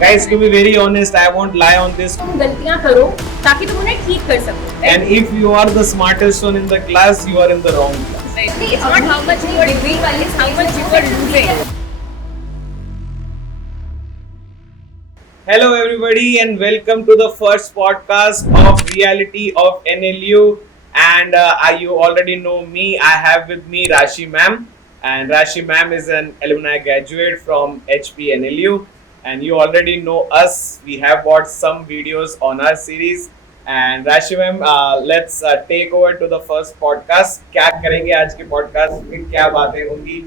Guys, to be very honest, I won't lie on this. तुम गलतियां करो ताकि तुम उन्हें ठीक कर सको. And if you are the smartest one in the class, you are in the wrong class. See, it's not how much you are doing, it's how much you are losing. Hello, everybody, and welcome to the first podcast of Reality of NLU. And you already know me. I have with me Rashi ma'am, and Rashi ma'am is an alumni graduate from HP NLU. And you already know us. We have watched some videos on our series. And Rashi ma'am, let's take over to the first podcast. क्या करेंगे आज के podcast में, क्या बातें होंगी?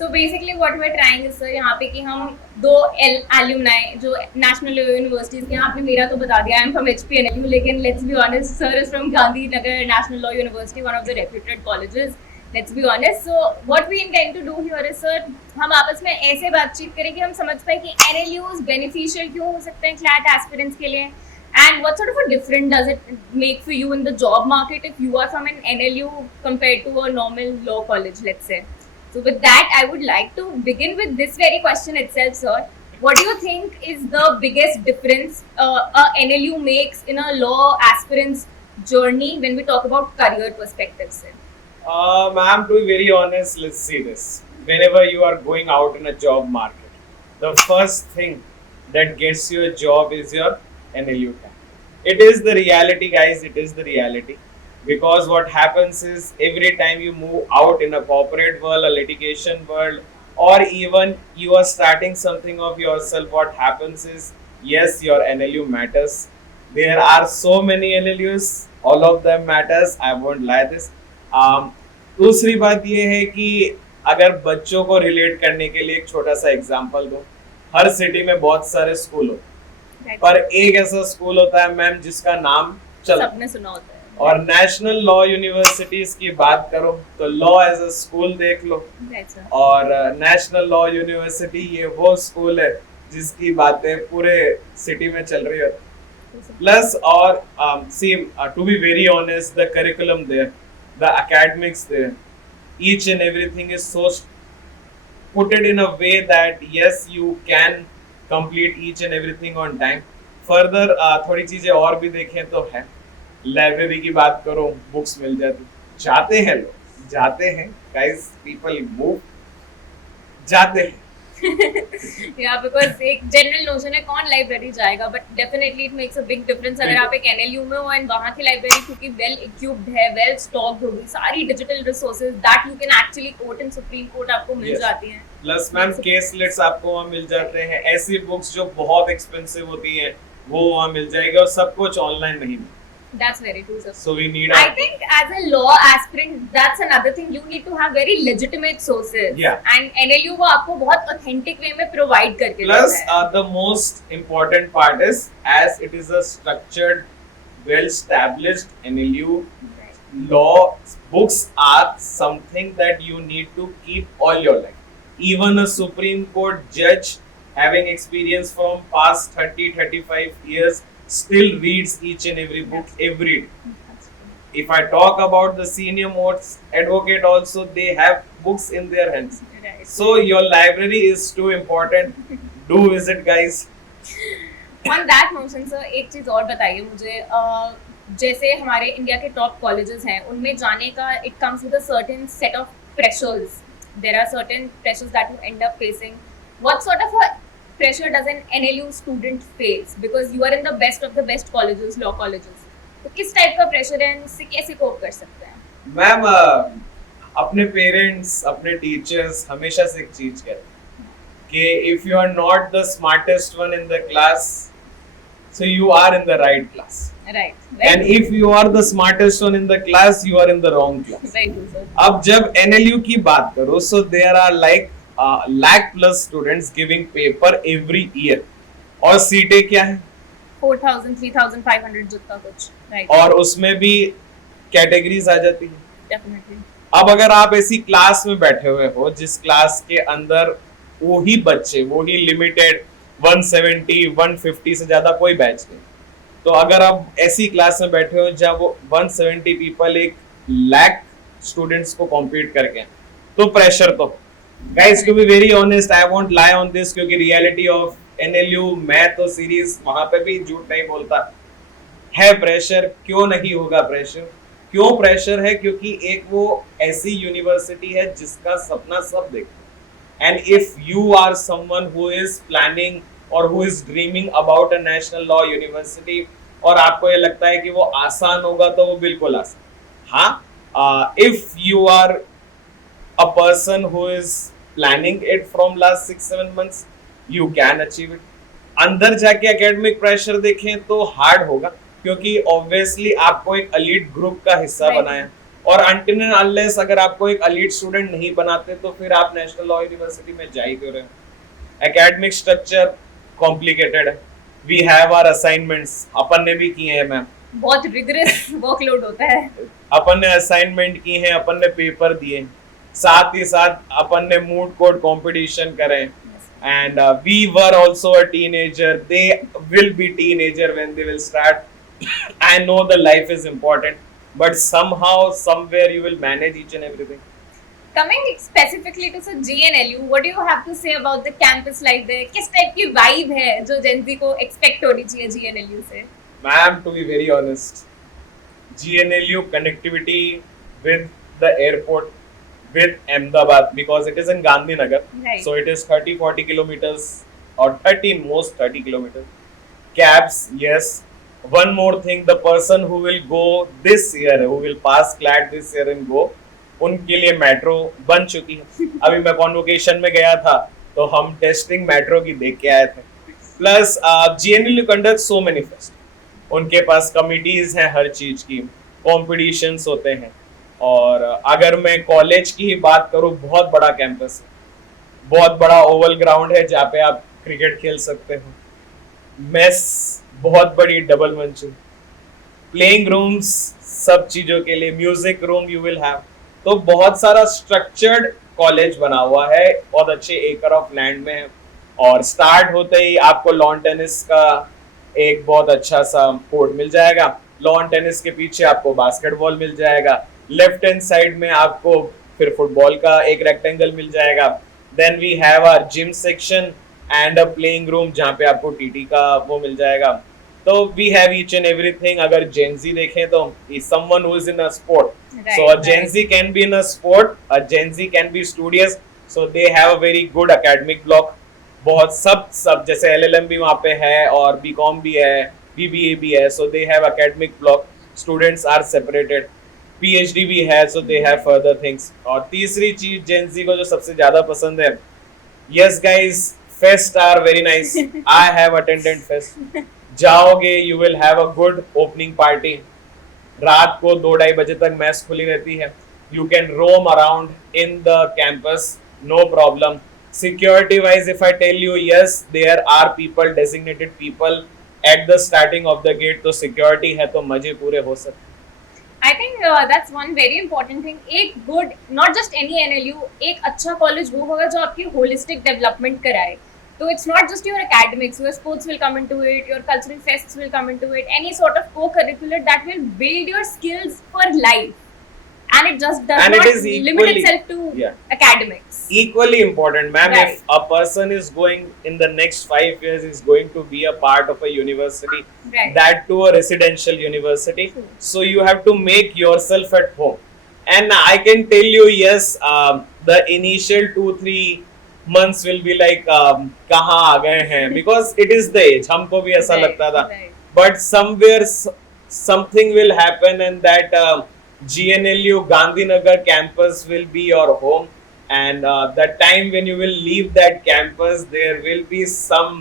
So basically what we're trying is sir यहाँ पे कि हम दो alumni जो national universities के, यहाँ पे मेरा तो बता दिया, I'm from HP NLU, लेकिन let's be honest, sir is from Gandhinagar National Law University, one of the reputed colleges. Let's be honest. So what we intend to do here is sir, हम आपस में ऐसे बातचीत करें कि हम समझ पाए कि NLUs beneficial क्यों हो सकते हैं CLAT aspirants के लिए, and what sort of a difference does it make for you in the job market if you are from an NLU compared to a normal law college, let's say. So with that, I would like to begin with this very question itself, sir. What do you think is the biggest difference a NLU makes in a law aspirant's journey when we talk about career perspectives, sir? Ma'am, to be very honest, let's see this. Whenever you are going out in a job market, the first thing that gets you a job is your NLU tag. It is the reality, guys. It is the reality. Because what happens is every time you move out in a corporate world, a litigation world, or even you are starting something of yourself, what happens is, yes, your NLU matters. There are so many NLUs. All of them matters. I won't lie this. दूसरी बात ये है कि अगर बच्चों को relate करने के लिए एक छोटा सा एग्जांपल दूं, हर सिटी में बहुत सारे स्कूल होते हैं, पर एक ऐसा स्कूल होता है मैम जिसका नाम सबने सुना होता है. और नेशनल लॉ यूनिवर्सिटीज की बात करो तो लॉ एज अ स्कूल देख लो, और नेशनल लॉ यूनिवर्सिटी ये वो स्कूल है जिसकी बातें पूरे सिटी में चल रही होती. प्लस और see to be very honest, the curriculum there, the academics there, each and everything is so put it in a way that yes, you can complete each and everything on time. Further थोड़ी चीजें और भी देखें तो है, library की बात करो, बुक्स मिल जाते हैं लोग, जाते हैं guys, people move, जाते हैं. Yeah, because एक जनरल नोशन है कौन लाइब्रेरी जाएगा, but definitely it makes a big difference अगर आप एक एनएलयू में हो एंड वहाँ की लाइब्रेरी क्योंकि वेल इक्विप्ड है, वेल स्टॉक्ड होगी, सारी digital resources that you can actually court in supreme court आपको मिल जाती हैं. प्लस मैम केस लिट्स आपको वहाँ मिल जाते हैं, ऐसी बुक्स जो बहुत एक्सपेंसिव होती हैं वो वहाँ मिल जाएगी, और सब कुछ ऑनलाइन नहीं. That's very true, sir. So we need. I think as a law aspirant, that's another thing. You need to have very legitimate sources. Yeah. And NLU वो आपको बहुत authentic way में provide करके देता है. Plus, the most important part is, as it is a structured, well-established NLU, law books are something that you need to keep all your life. Even a Supreme Court judge having experience from past 30-35 years still reads each and every book every day. If I talk about the senior most advocate also, they have books in their hands. Right. So your library is too important. Do visit, guys. On that notion, sir, एक चीज और बताइए मुझे, जैसे हमारे India के top colleges हैं उनमें जाने का it comes with a certain set of pressures. There are certain pressures that you end up facing. What sort of a pressure does an NLU student face because you are in the best of the best colleges, law colleges? तो किस type का pressure है, उससे कैसे कोप कर सकते हैं? Ma'am अपने पेरेंट्स, अपने टीचर्स हमेशा से एक चीज कहते हैं कि if you are not the smartest one in the class, so you are in the right class. Right. And if you are the smartest one in the class, you are in the wrong class. Very true, sir. अब जब NLU की बात करो, so there are like lakh plus students giving paper every year, और सीटें क्या है 4,000, 3,500 जितना कुछ. Right. और उसमें भी कैटेगरीज आ जाती है. Definitely. अब अगर आप ऐसी क्लास में बैठे हुए हो जिस क्लास के अंदर वही बच्चे, वही लिमिटेड 170, 150 से ज्यादा कोई बैच नहीं, तो अगर आप ऐसी क्लास में बैठे हो जहाँ वो 170 पीपल एक लाख स्टूडेंट्स को कॉम्पीट करके, तो प्रेशर तो. Guys, to be very honest, I won't lie on this क्योंकि reality of NLU मैं तो सीरीज वहां पे भी झूठ नहीं बोलता, है प्रेशर। क्यों नहीं होगा प्रेशर? क्यों प्रेशर है? क्योंकि एक वो ऐसी यूनिवर्सिटी है जिसका सपना सब देखते हैं। And if you are someone who is planning और who is dreaming about a national law university, और आपको ये लगता है कि वो आसान होगा, तो वो बिल्कुल आसान। हाँ, if you are a person who is planning it from last 6-7 months, you can achieve it. अंदर जाके एकेडमिक प्रेशर देखें तो हार्ड होगा, क्योंकि ऑब्वियसली आपको एक एलीट ग्रुप का हिस्सा Right. बनाया, और अनटिल एंड अनलेस अगर आपको एक एलीट स्टूडेंट नहीं बनाते तो फिर आप नेशनल लॉ यूनिवर्सिटी में जा ही क्यों रहे हो? एकेडमिक स्ट्रक्चर कॉम्प्लिकेटेड है। वी हैव आवर असाइनमेंट्स, अपन ने भी किए हैं मैम, बहुत रिगरस वर्कलोड होता है। अपन ने असाइनमेंट की है, अपन ने पेपर दिए, साथ ही साथ अपन ने मूड कोर्ट कंपटीशन करे, and we were also a teenager. They will be teenager when they will start. I know the life is important, but somehow somewhere you will manage each and everything. Coming specifically to sir GNLU, what do you have to say about the campus life there? किस type की vibe है जो Gen Z को expect होनी चाहिए GNLU से? Ma'am, to be very honest, GNLU connectivity with the airport, with Ahmedabad, because it is in Gandhinagar, Right. so it is 30-40 kilometers, or 30 most 30 kilometers. Cabs, yes. One more thing, the person who will go this year, who will pass CLAT this year and go, उनके लिए metro बन चुकी है। अभी मैं convocation में गया था तो हम टेस्टिंग मेट्रो की देख के आए थे। Plus GNLU conduct so many fest, उनके पास कमिटीज हैं हर चीज की, कॉम्पिटिशन्स होते हैं। और अगर मैं कॉलेज की ही बात करूं, बहुत बड़ा कैंपस है, बहुत बड़ा ओवल ग्राउंड है जहाँ पे आप क्रिकेट खेल सकते हो, मेस बहुत बड़ी डबल मंजिल, प्लेइंग रूम्स सब चीजों के लिए, music room you will have. तो बहुत सारा स्ट्रक्चर्ड कॉलेज बना हुआ है, बहुत अच्छे एकर ऑफ लैंड में है। और स्टार्ट होते ही आपको लॉन टेनिस का एक बहुत अच्छा सा कोर्ट मिल जाएगा, लॉन टेनिस के पीछे आपको बास्केटबॉल मिल जाएगा, लेफ्ट हैंड साइड में आपको फिर फुटबॉल का एक रेक्टेंगल मिल जाएगा। Then we have our gym section and a playing room जहाँ पे आपको टीटी का वो मिल जाएगा। तो we have each and everything. अगर जेन ज़ी देखें तो someone who is in a sport, so a Gen Z can be in a sport, a Gen Z can be studious, so they have a very good academic block. बहुत सब जैसे LLM भी वहाँ पे है और BCom भी है, BBA भी है, so they have academic block, students are separated, PhD भी है, so they have further things. और तीसरी चीज जेन ज़ी को जो सबसे ज्यादा पसंद है, yes guys, fest are very nice, I have attended fest. जाओगे you will have a good opening party, रात को 2-2:30 बजे तक मैस खुली रहती है, you can roam around in the campus, no problem. Security wise, if I tell you, yes, there are people, designated people at the starting of the gate, तो security है तो मजे पूरे हो सकते। I think that's one very important thing. एक good, not just any NLU, एक अच्छा कॉलेज वो होगा जो आपकी holistic development कराए। तो it's not just your academics, your sports will come into it, your cultural fests will come into it, any sort of co-curricular that will build your skills for life. And it just does And it not is limit equally- itself to Yeah. academics. Equally important, ma'am. Right. If a person is going in the next 5 years is going to be a part of a university, Right. that to a residential university, True. so you have to make yourself at home. And I can tell you, yes, the initial 2-3 months will be like कहाँ आ गए हैं, because it is the age, हमको भी ऐसा Right, लगता था, right. but somewhere something will happen, and that GNLU Gandhinagar campus will be your home, and the time when you will leave that campus, there will be some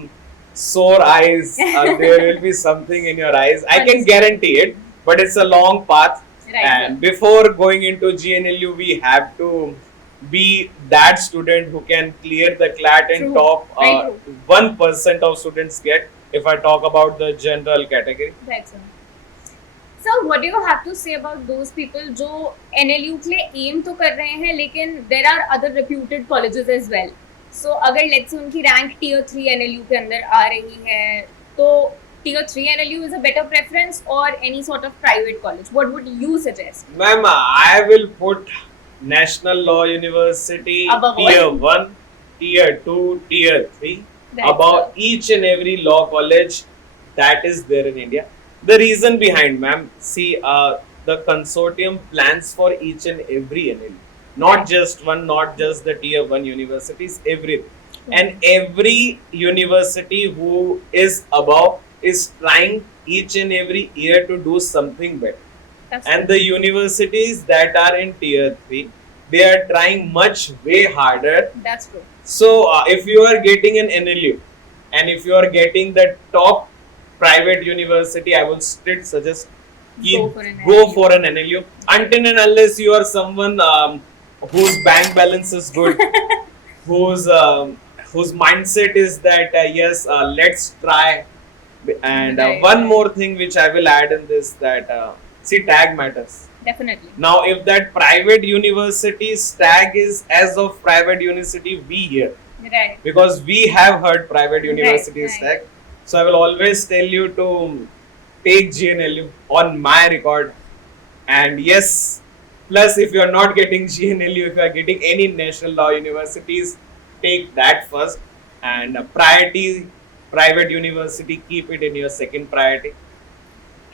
sore eyes, there will be something in your eyes, I can guarantee it, but it's a long path. Right. And before going into GNLU, we have to be that student who can clear the CLAT and True. top Very true. 1% of students get, if I talk about the general category. Right, sir. So what do you have to say about those people जो NLU के लिए aim तो कर रहे हैं, लेकिन there are other reputed colleges as well. So अगर let's say उनकी rank tier 3 NLU के अंदर आ रही है, तो tier 3 NLU is a better preference or any sort of private college? What would you suggest? Ma'am, I will put National Law University Above tier all. 1, tier 2, tier 3, Right, about sir. each and every law college that is there in India. The reason behind, ma'am, see, the consortium plans for each and every NLU, not Right. just one, not just the tier one universities, everything. Right. And every university who is above is trying each and every year to do something better. That's And true. the universities that are in tier 3, they are trying much way harder. That's true. So if you are getting an NLU and if you are getting the top private university, I will still suggest Go for an go NLU. for an NLU until and unless you are someone whose bank balance is good, whose whose mindset is that yes, let's try. And Right, one right. more thing which I will add in this, that see, tag matters. Definitely. Now, if that private university's tag is as of private university, we hear, Right. because we have heard private universities right. tag. So I will always tell you to take GNLU on my record. And yes, plus if you are not getting GNLU, if you are getting any national law universities, take that first. And priority private university, keep it in your second priority.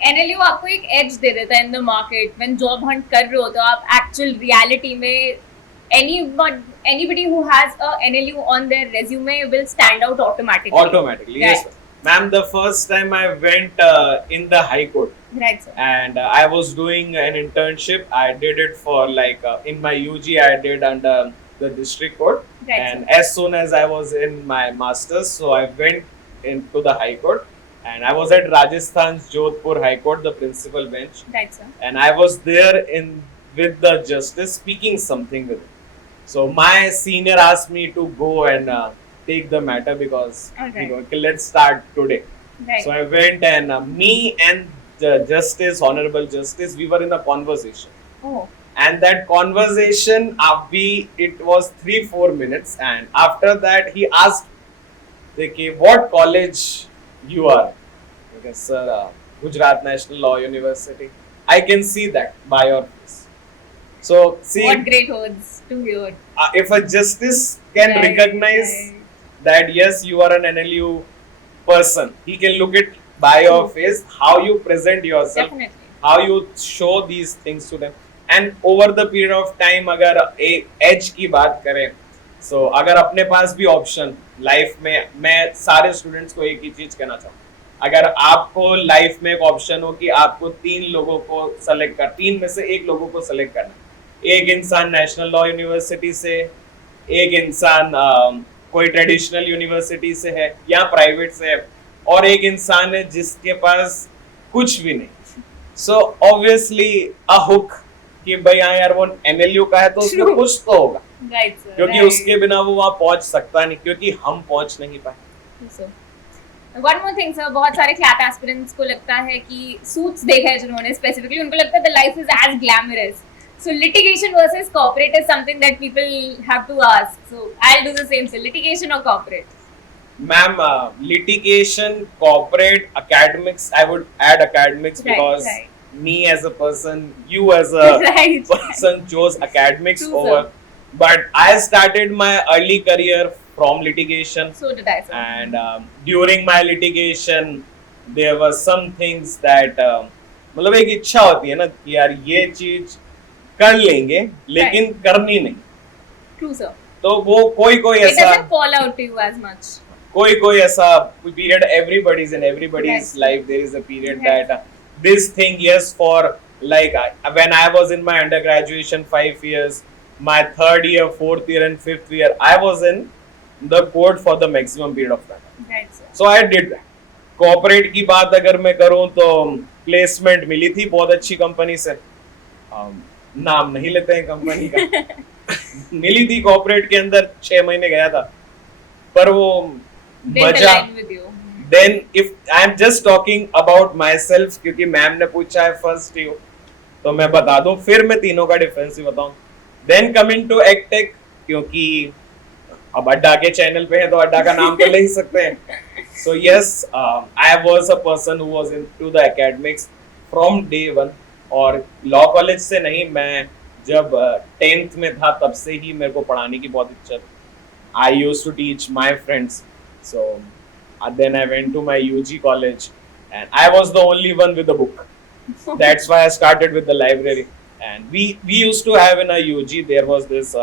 NLU आपको एक as they देता है in the market when job Hunt कर रहे हो तो आप actual reality में anybody who has a NLU on their resume will stand out automatically. Automatically, yes. Right. Ma'am, the first time I went in the High Court, Right, sir. and I was doing an internship. I did it for like in my UG, I did under the district court. Right, And sir. as soon as I was in my masters, so I went into the High Court, and I was at Rajasthan's Jodhpur High Court, the principal bench, Right, sir. and I was there in with the justice speaking something with him. So my senior asked me to go and take the matter, because Alright. you know, okay, let's start today. Right. So I went, and me and the justice, honorable justice, we were in a conversation. Oh, And that conversation, it was 3-4 minutes, and after that he asked, "Okay, what college you are?" Okay, sir, Gujarat National Law University. I can see that by your face. So see, what great words to hear. if a justice can Right, recognize right. that yes, you are an NLU person, he can look it by your face, how you present yourself, Definitely. how you show these things to them. And over the period of time, अगर as की बात करें, so अगर अपने पास भी option life में, मैं सारे स्टूडेंट्स को एक ही चीज कहना चाहूँ, अगर आपको लाइफ में एक ऑप्शन हो कि आपको 3 लोगों को सेलेक्ट कर, 3 में से 1 लोगों को सेलेक्ट करना, एक इंसान नेशनल लॉ यूनिवर्सिटी से, एक इंसान कोई ट्रेडिशनल यूनिवर्सिटी से है या प्राइवेट से है, और एक इंसान है जिसके पास कुछ भी नहीं. सो ऑब्वियसली अ हुक कि भाई हाँ यार वो एनएलयू का है तो उसमें True. कुछ तो होगा, Right, sir. क्योंकि right. उसके बिना वो वहां पहुंच सकता नहीं, क्योंकि हम पहुंच नहीं पाए. So, one more thing, sir. बहुत सारे क्लैट एस्पिरेंट्स को लगता है कि सूट्स देखा है जिन्होंने स्पेसिफिकली, उनको लगता है the life is as glamorous. So litigation versus corporate is something that people have to ask. So I'll do the same. So litigation or corporate? Ma'am, litigation, corporate, academics, I would add academics, Right, because right. me as a person, you as a Right. person chose academics True, over. sir. But I started my early career from litigation, So did I, sir. and during my litigation, there were some things that मतलब एक इच्छा होती है ना कि यार ये चीज कर लेंगे, लेकिन करनी नहीं. True, sir. तो वो कोई It ऐसा doesn't fall out to you as much. कोई ऐसा period, everybody's in everybody's Right. life there is a period Right. that this thing, yes, for like when I was in my undergraduation 5 years, my 3rd year, 4th year and 5th year, I was in the court for the maximum period of time. Right, sir. So I did that. Corporate की बात अगर मैं करूँ तो placement मिली थी बहुत अच्छी company से, नाम नहीं लेते हैं कंपनी का, मिली थी कॉर्पोरेट के अंदर, 6 महीने गया था, पर वो Didn't बचा. align with you. Then if I am just talking about myself, क्योंकि मैम ने पूछा है फर्स्ट यू, तो मैं बता दूं, फिर मैं तीनों का डिफरेंस ही बताऊं. Then coming to EdTech, क्योंकि अब अड्डा के चैनल पे है तो अड्डा का नाम तो ले ही सकते हैं. So yes, I was a person who was into the academics from day one. और लॉ कॉलेज से नहीं, मैं जब 10th में था तब से ही मेरे को पढ़ाने की बहुत इच्छा थी. I used to teach my friends. So then I went to my UG college, and I was the only one with a book. That's why I started with the library. And we used to have in a UG, there was this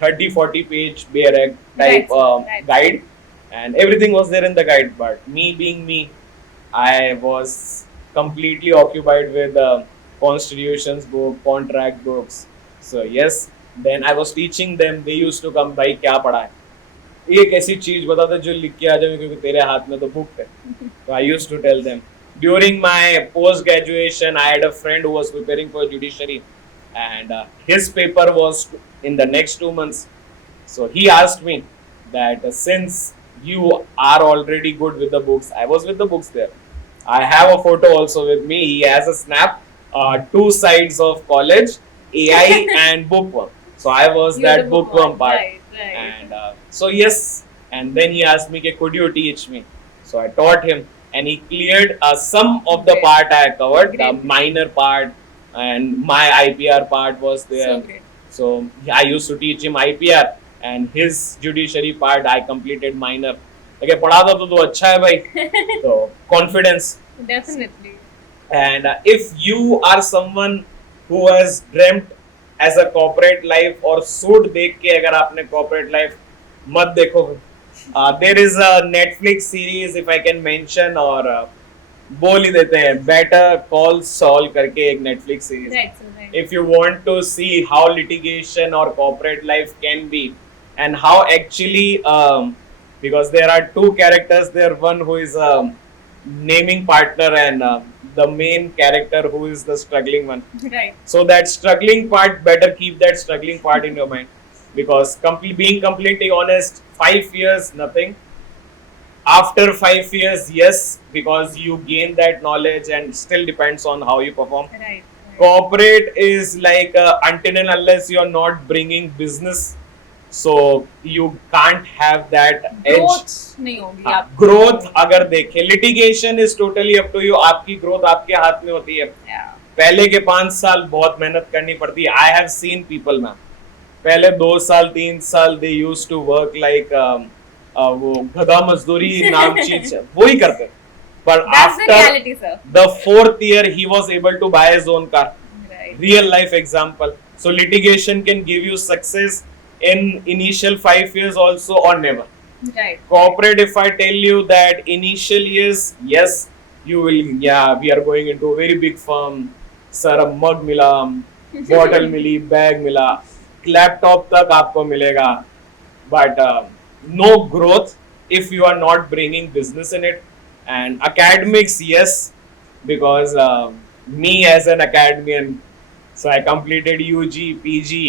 30-40 page bare egg type Right. guide, and everything was there in the guide. But me being me, I was completely occupied with constitutions book, contract books. So yes, then I was teaching them. They used to come, भाई क्या पढ़ा है, एक ऐसी चीज बता दे जो लिख के आ जाए, क्योंकि तेरे हाथ में तो बुक है. So I used to tell them. During my post graduation, I had a friend who was preparing for judiciary, and his paper was in the next 2 months. So he asked me that since you are already good with the books, I was with the books there. I have a photo also with me. He has a snap, two sides of college, AI and bookworm. So I was You're that the bookworm part. Right. And so yes, and then he asked me, could you teach me? So I taught him, and he cleared some of the Great. part I covered, the Great. minor part, and my IPR part was there. So great. So I used to teach him IPR, and his judiciary part I completed minor. Okay, पढ़ाता तो अच्छा है भाई. So confidence. Definitely. And if you are someone who has dreamt as a corporate life, और suit देख के अगर आपने corporate life मत देखो. There is a Netflix series, if I can mention, और बोल ही देते हैं, Better Call Saul करके एक Netflix series. Right. So right. If you want to see how litigation or corporate life can be, and how actually because there are two characters there, one who is a naming partner, and the main character who is the struggling one. Right. So that struggling part, better keep that struggling part in your mind, because being completely honest, 5 years nothing. After 5 years, yes, because you gain that knowledge, and still depends on how you perform. Right. Corporate is like until and unless you're not bringing business, so you can't have that edge. Growth नहीं होगी आप. Growth अगर देखें, litigation is totally up to you. आपकी growth आपके हाथ में होती है. Yeah. पहले के 5 साल बहुत मेहनत करनी पड़ती है. I have seen people ma'am, पहले 2 साल 3 साल they used to work like वो गधा मजदूरी नाम चीज वही करते. But That's the after reality, sir. the 4th year, he was able to buy his own car. Right. Real life example. So litigation can give you success in initial 5 years also, or never. Right. Corporate, if I tell you that initial years, yes, you will, yeah, we are going into a very big firm. Sir, a mug mila, bottle milli, bag मिला, laptop तक आपको मिलेगा. But no growth if you are not bringing business in it. And academics, yes, because me as an academian, so I completed UG, PG,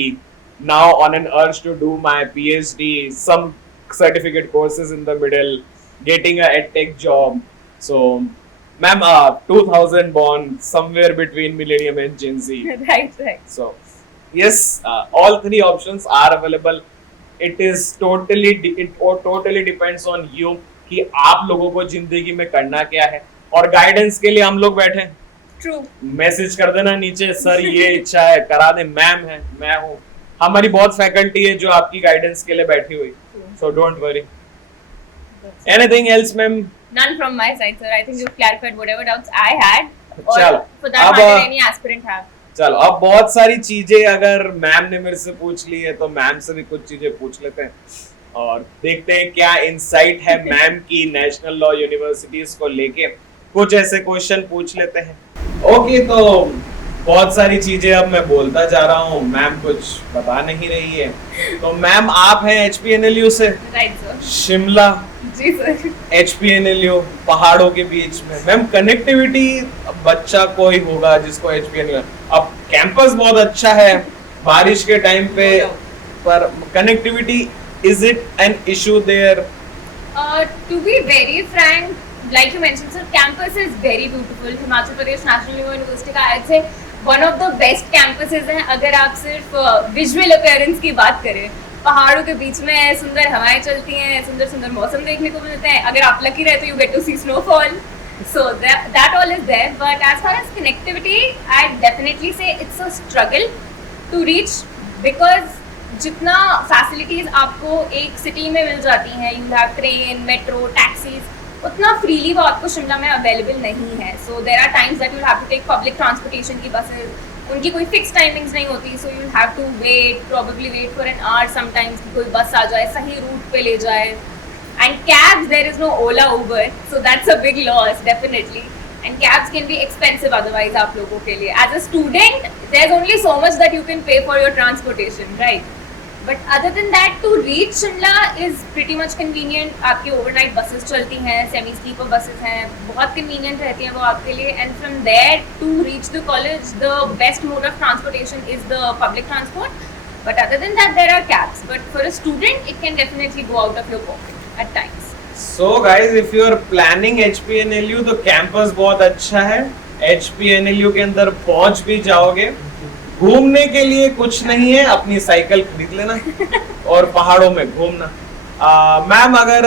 now on an urge to do my PhD, some certificate courses in the middle, getting a edtech job. So, ma'am, 2000 born, somewhere between Millennium and Gen Z. Right. So, yes, all three options are available. It totally depends on you कि आप लोगों को जिंदगी में करना क्या है. और गाइडेंस के लिए हम लोग बैठे हैं. True. मैसेज कर देना नीचे, सर ये इच्छा है करा दे, मैम है, मैं हूँ. हमारी बहुत फैकल्टी है जो आपकी गाइडेंस के लिए बैठी हुई. So don't worry. Anything else ma'am? None from my side, sir. I think you've clarified whatever doubts I had. Or चलो, for that अब matter, any aspirant have. चलो, अब बहुत सारी चीजें अगर मैम ने मेरे से पूछ ली है, तो मैम से भी कुछ चीजें पूछ लेते हैं और देखते हैं क्या इंसाइट है मैम की नेशनल लॉ यूनिवर्सिटीज को लेके. कुछ ऐसे क्वेश्चन पूछ लेते हैं. ओके, तो बहुत सारी चीजें अब मैं बोलता जा रहा हूँ, मैम कुछ बता नहीं रही है. तो मैम आप हैं HPNLU से, Right, sir. शिमला, जी sir. HPNLU पहाड़ों के बीच में. मैम कनेक्टिविटी, बच्चा कोई होगा जिसको HPNLU, अब कैंपस बहुत अच्छा है बारिश के टाइम पे, पर connectivity, is it an issue there? To be very frank, like you mentioned, sir, campus is very beautiful. Himachal Pradesh national university का I'd say one of the best campuses हैं. अगर आप सिर्फ विजुअल अपीयरेंस की बात करें, पहाड़ों के बीच में सुंदर हवाएं चलती हैं, सुंदर सुंदर मौसम देखने को मिलते हैं. अगर आप लकी रहे तो you get to see snowfall. So that all is there. But as far as connectivity, I definitely say it's a struggle to reach, because जितना फैसिलिटीज आपको एक सिटी में मिल जाती हैं, you have train, metro, taxis, उतना freely वो आपको शिमला में अवेलेबल नहीं है. So there are times that you have to take public transportation की बसेज. उनकी कोई फिक्स टाइमिंग्स नहीं होती, so you have to probably wait for an hour sometimes कि कोई बस आ जाए, सही रूट पे ले जाए. And cabs, there is no Ola, Uber, so that's a big loss, definitely. And cabs can be expensive otherwise आप लोगों के लिए. As a student, there's only so much that you can pay for your transportation, right? But other than that, to reach Shimla is pretty much convenient. आपकी overnight buses चलती हैं, semi-sleeper buses हैं, बहुत convenient रहती हैं वो आपके लिए. And from there to reach the college, the best mode of transportation is the public transport. But other than that, there are cabs. But for a student, it can definitely go out of your pocket at times. So guys, if you are planning HPNLU तो campus बहुत अच्छा है. HPNLU के अंदर पहुंच भी जाओगे. घूमने के लिए कुछ नहीं है, अपनी साइकिल खरीद लेना और पहाड़ों में घूमना. मैम अगर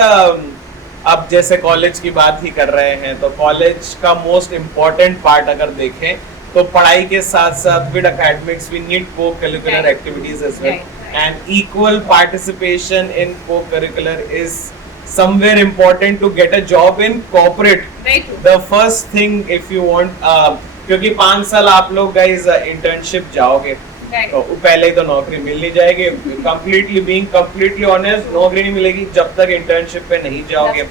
अब जैसे कॉलेज की बात ही कर रहे हैं तो कॉलेज का मोस्ट इम्पोर्टेंट पार्ट अगर देखें तो पढ़ाई के साथ साथ with academics we need co-curricular activities as well. And equal participation in co-curricular is somewhere important to get a job in corporate. Very true. The first thing if you want क्योंकि 5 साल आप लोग गाइस इंटर्नशिप जाओगे तो पहले ही तो नौकरी मिल नहीं जाएगी. completely honest, नौकरी नहीं मिलेगी जब तक इंटर्नशिप पे नहीं जाओगे.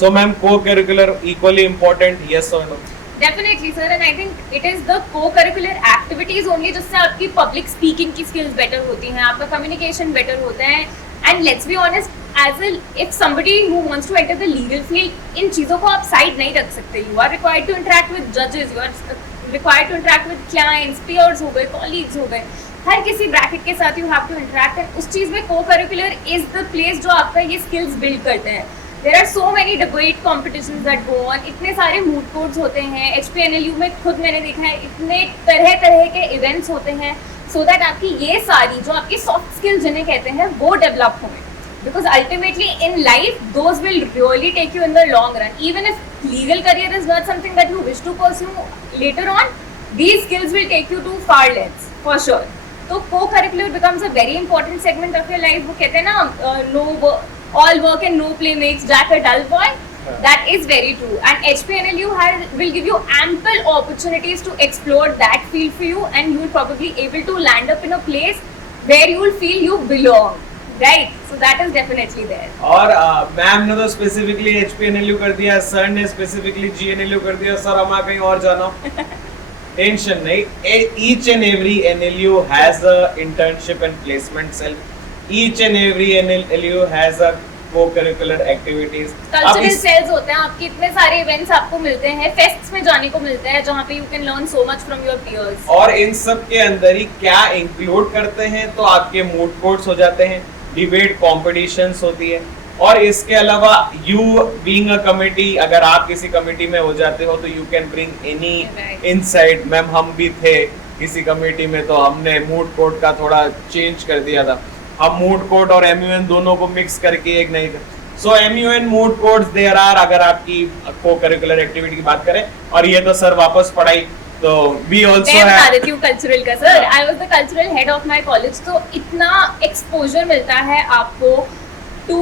So ma'am co-curricular equally important, yes or no? Definitely sir, and I think it is the co-curricular activities only जिससे आपकी public speaking की skills better होती हैं, आपका communication better होता है. And let's be honest, if somebody who wants to enter the legal field, इन चीज़ों को आप side नहीं रख सकते. You are required to interact with judges, you are required to interact with clients, peers हो गए, colleagues हो गए, हर किसी ब्रैकेट के साथ you have to interact. And उस चीज़ में co-curricular is the place जो आपका ये skills build करते हैं. There are so many debate competitions that go on. इतने सारे moot courts होते हैं. HPNLU में खुद मैंने देखा है इतने तरह के events होते हैं, so that आपकी ये सारी जो आपकी soft skills जिन्हें कहते हैं वो develop हों. Because ultimately in life, those will really take you in the long run. Even if legal career is not something that you wish to pursue later on, these skills will take you to far lengths, for sure. So co-curricular becomes a very important segment of your life. वो कहते हैं ना, all work and no play makes Jack a dull boy. That is very true. And HPNLU will give you ample opportunities to explore that field for you, and you will probably able to land up in a place where you will feel you belong. Right, so that is definitely there. और ma'am ने तो specifically HPNLU कर दिया, sir ने specifically GNLU कर दिया. Sir हमारा कहीं और जाना. टेंशन नहीं. Each and every NLU has a internship and placement cell. Each and every NLU has a co-curricular activities. Cultural cells होते हैं आपके, इतने सारे events आपको मिलते हैं, fests में जाने को मिलते हैं जहाँ पे you can learn so much from your peers. और इन सब के अंदर ही क्या इंक्लूड करते हैं तो आपके moot courts हो जाते हैं, डिबेट कॉम्पिटिशन्स होती है, और इसके अलावा यू बीइंग अ कमिटी, अगर आप किसी कमिटी में हो जाते हो तो you can bring any insight. Ma'am हम भी थे किसी कमिटी में तो हमने मूड कोर्ट का थोड़ा चेंज कर दिया था. हम मूड कोर्ट और MUN दोनों को मिक्स करके एक नहीं. So MUN moot courts there are, अगर आपकी को करिकुलर एक्टिविटी की बात करें. और ये तो सर वापस पढ़ाई तो we also have कल्चरल का sir, I was the cultural head of my college. तो इतना एक्सपोजर मिलता है आपको to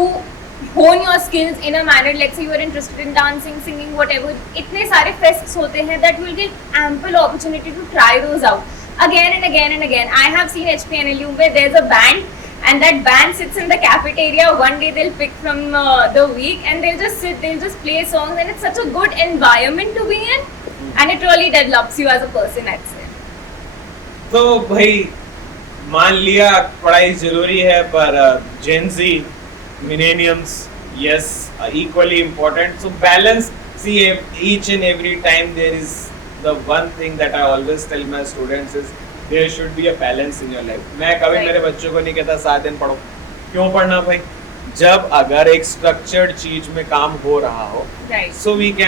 hone your skills in a manner. Let's say you are interested in dancing, singing, whatever. इतने सारे fests होते हैं that will get ample opportunity to try those out again and again and again. I have seen HPNLU where there's a band and that band sits in the cafeteria. One day they'll pick from the week and they'll just sit, they'll just play songs, and it's such a good environment to be in. And it really develops you as a person, I'd say. तो भाई मान लिया पढ़ाई जरूरी है, पर Gen Z, millenniums, yes, equally important. So balance. See, each and every time there is the one thing that I always tell my students is there should be a balance in your life. मैं कभी मेरे बच्चों को नहीं कहता 7 दिन पढ़ो. क्यों पढ़ना भाई? जब अगर एक स्ट्रक्चर्ड चीज में काम हो रहा हो, right. So we can